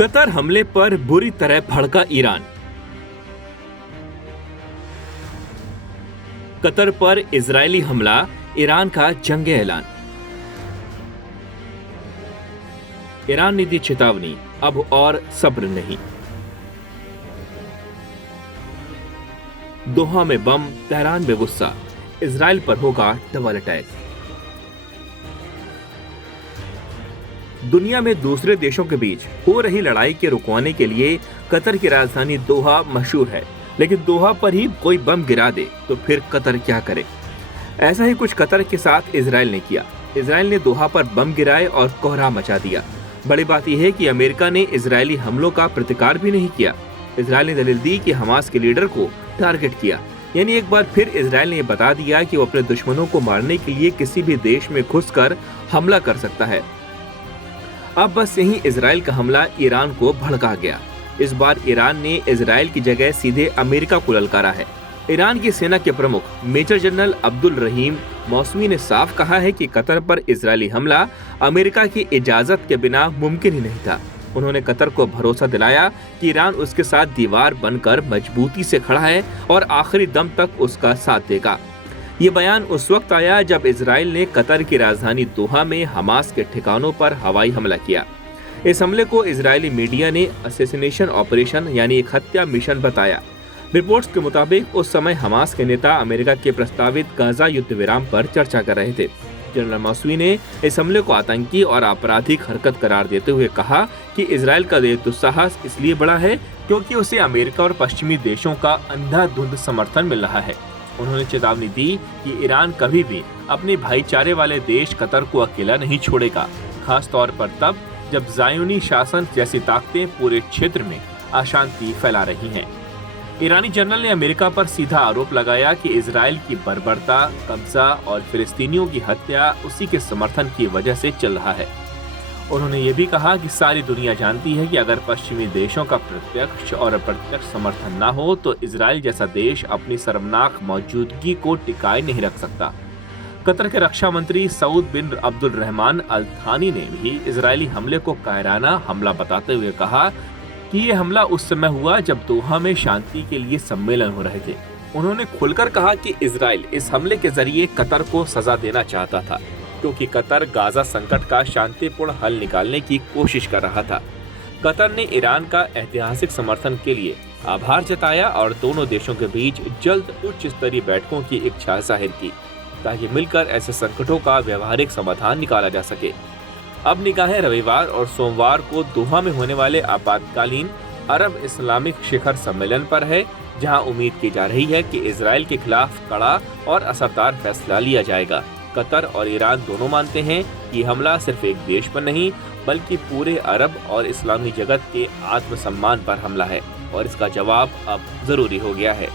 Qatar हमले पर बुरी तरह भड़का ईरान। कतर पर इजरायली हमला, ईरान का जंग ऐलान। ईरान ने दी चेतावनी, अब और सब्र नहीं। दोहा में बम, तेहरान में गुस्सा, इजराइल पर होगा डबल अटैक। दुनिया में दूसरे देशों के बीच हो रही लड़ाई के रुकवाने के लिए कतर की राजधानी दोहा मशहूर है, लेकिन दोहा पर ही कोई बम गिरा दे तो फिर कतर क्या करे। ऐसा ही कुछ कतर के साथ इजराइल ने किया। इजराइल ने दोहा पर बम गिराए और कोहराम मचा दिया। बड़ी बात यह है कि अमेरिका ने इजरायली हमलों का प्रतिकार भी नहीं किया। इजराइल ने दलील दी कि हमास के लीडर को टारगेट किया, यानी एक बार फिर इजराइल ने बता दिया कि वो अपने दुश्मनों को मारने के लिए किसी भी देश में घुसकर हमला कर सकता है। अब बस यही इजराइल का हमला ईरान को भड़का गया। इस बार ईरान ने इजराइल की जगह सीधे अमेरिका को ललकारा है। ईरान की सेना के प्रमुख मेजर जनरल अब्दुल रहीम मौसवी ने साफ कहा है कि कतर पर इजरायली हमला अमेरिका की इजाजत के बिना मुमकिन ही नहीं था। उन्होंने कतर को भरोसा दिलाया कि ईरान उसके साथ दीवार बनकर मजबूती से खड़ा है और आखिरी दम तक उसका साथ देगा। ये बयान उस वक्त आया जब इजराइल ने कतर की राजधानी दोहा में हमास के ठिकानों पर हवाई हमला किया। इस हमले को इजरायली मीडिया ने असैसिनेशन ऑपरेशन यानी एक हत्या मिशन बताया। रिपोर्ट्स के मुताबिक उस समय हमास के नेता अमेरिका के प्रस्तावित गाजा युद्ध विराम पर चर्चा कर रहे थे। जनरल मौसवी ने इस हमले को आतंकी और आपराधिक हरकत करार देते हुए कहा कि इजराइल का ये दुस्साहस इसलिए बड़ा है क्योंकि उसे अमेरिका और पश्चिमी देशों का अंधाधुंध समर्थन मिल रहा है। उन्होंने चेतावनी दी कि ईरान कभी भी अपने भाईचारे वाले देश कतर को अकेला नहीं छोड़ेगा, खास तौर पर तब जब ज़ायोनी शासन जैसी ताकतें पूरे क्षेत्र में अशांति फैला रही हैं। ईरानी जनरल ने अमेरिका पर सीधा आरोप लगाया कि इजराइल की बर्बरता, कब्जा और फिलिस्तीनियों की हत्या उसी के समर्थन की वजह से चल रहा है। उन्होंने ये भी कहा कि सारी दुनिया जानती है कि अगर पश्चिमी देशों का प्रत्यक्ष और अप्रत्यक्ष समर्थन न हो तो इजराइल जैसा देश अपनी शर्मनाक मौजूदगी को टिकाए नहीं रख सकता। कतर के रक्षा मंत्री सऊद बिन अब्दुल रहमान अल थानी ने भी इजरायली हमले को कायराना हमला बताते हुए कहा कि ये हमला उस समय हुआ जब दोहा में शांति के लिए सम्मेलन हो रहे थे। उन्होंने खुलकर कहा कि इजराइल इस हमले के जरिए कतर को सजा देना चाहता था, क्योंकि कतर गाजा संकट का शांतिपूर्ण हल निकालने की कोशिश कर रहा था। कतर ने ईरान का ऐतिहासिक समर्थन के लिए आभार जताया और दोनों देशों के बीच जल्द उच्च स्तरीय बैठकों की इच्छा जाहिर की, ताकि मिलकर ऐसे संकटों का व्यवहारिक समाधान निकाला जा सके। अब निगाहें रविवार और सोमवार को दोहा में होने वाले आपातकालीन अरब इस्लामिक शिखर सम्मेलन पर है, जहां उम्मीद की जा रही है कि इजराइल के खिलाफ कड़ा और असरदार फैसला लिया जाएगा। कतर और ईरान दोनों मानते हैं कि हमला सिर्फ एक देश पर नहीं बल्कि पूरे अरब और इस्लामी जगत के आत्मसम्मान पर हमला है और इसका जवाब अब जरूरी हो गया है।